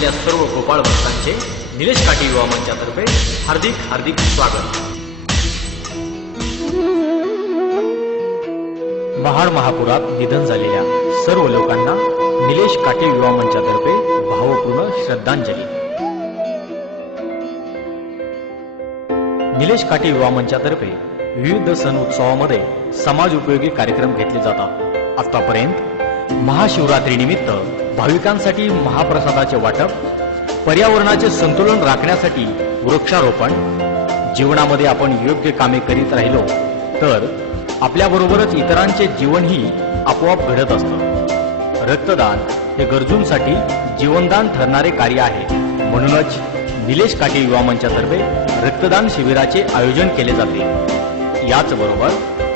गोपाळ भक्तांचे निलेश काटे युवा मंचातर्फे हार्दिक हार्दिक स्वागत. महाड महापुरात निधन झालेल्या सर्व लोकांना निलेश काटे युवा मंचातर्फे भावपूर्ण श्रद्धांजली. निलेश काटे युवा मंचातर्फे विविध सण उत्सवामध्ये समाज उपयोगी कार्यक्रम घेतले जातात. आतापर्यंत महाशिवरात्रीनिमित्त भाविकांसाठी महाप्रसादाचे वाटप पर्यावरणाचे संतुलन राखण्यासाठी वृक्षारोपण जीवनामध्ये आपण योग्य कामे करीत राहिलो तर आपल्याबरोबरच इतरांचे जीवनही आपोआप घडत असतं. रक्तदान हे गरजूंसाठी जीवनदान ठरणारे कार्य आहे. म्हणूनच निलेश काटे युवा मंचातर्फे रक्तदान शिबिराचे आयोजन केले जाते. याचबरोबर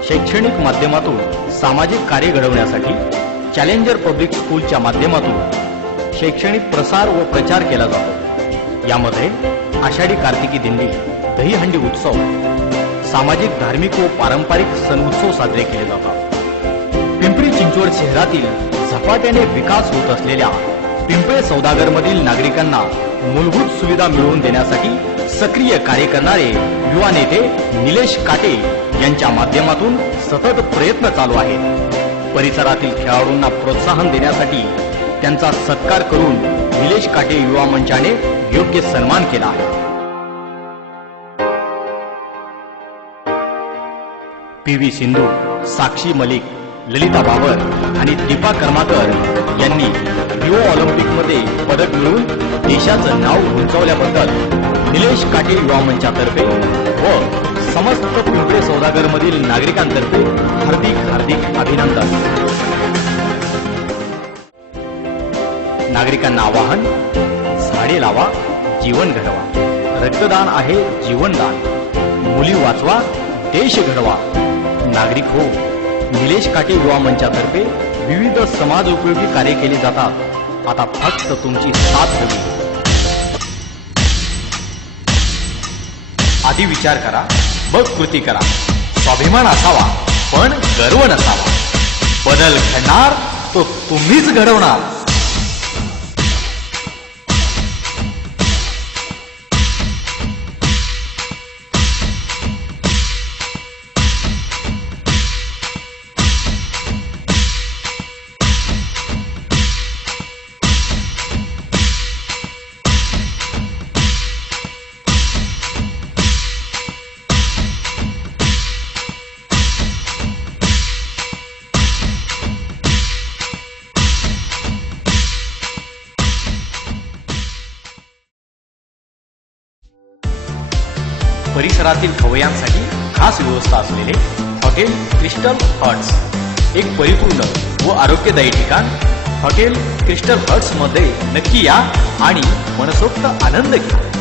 शैक्षणिक माध्यमातून सामाजिक कार्य घडवण्यासाठी चॅलेंजर पब्लिक स्कूलच्या माध्यमातून शैक्षणिक प्रसार व प्रचार केला जातो. यामध्ये आषाढी कार्तिकी दिंडी दहीहंडी उत्सव सामाजिक धार्मिक व पारंपरिक सण उत्सव साजरे केले जातात. पिंपरी चिंचवड शहरातील झपाट्याने विकास होत असलेल्या पिंपळे सौदागरमधील नागरिकांना मूलभूत सुविधा मिळवून देण्यासाठी सक्रिय कार्य करणारे युवा नेते निलेश काटे यांच्या माध्यमातून सतत प्रयत्न चालू आहेत. परिसरातील खेळाडूंना प्रोत्साहन देण्यासाठी त्यांचा सत्कार करून निलेश काटे युवा मंचाने योग्य सन्मान केला आहे. पी व्ही सिंधू साक्षी मलिक ललिता बाबर आणि दीपा कर्माकर यांनी रिओ ऑलिम्पिकमध्ये पदक मिळवून देशाचं नाव उंचावल्याबद्दल निलेश काटे युवा मंचातर्फे व समस्त पिंपळे सौदागर मधील नागरिकांतर्फे हार्दिक हार्दिक अभिनंदन. नागरिकांना आवाहन झाडे लावा जीवन घडवा. रक्तदान आहे जीवनदान. मुली वाचवा देश घडवा. नागरिक हो निलेश काटे युवा मंचातर्फे विविध समाज उपयोगी कार्य केले जातात. आता फक्त तुमची साथ हवी. आधी विचार करा. मग कृती करा. स्वाभिमान असावा पण गर्व नसावा. बदल घडणार तो तुम्हीच घडवणार. परिसरातील खवयांसाठी खास व्यवस्था असलेले हॉटेल क्रिस्टल हर्ट्स एक परिपूर्ण व आरोग्यदायी ठिकाण. हॉटेल क्रिस्टल हर्ट्समध्ये नक्की या आणि मनसोक्त आनंद घ्या.